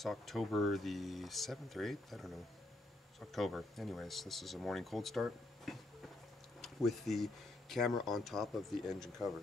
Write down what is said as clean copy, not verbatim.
It's October the 7th or 8th, I don't know. It's October. Anyways, this is a morning cold start with the camera on top of the engine cover.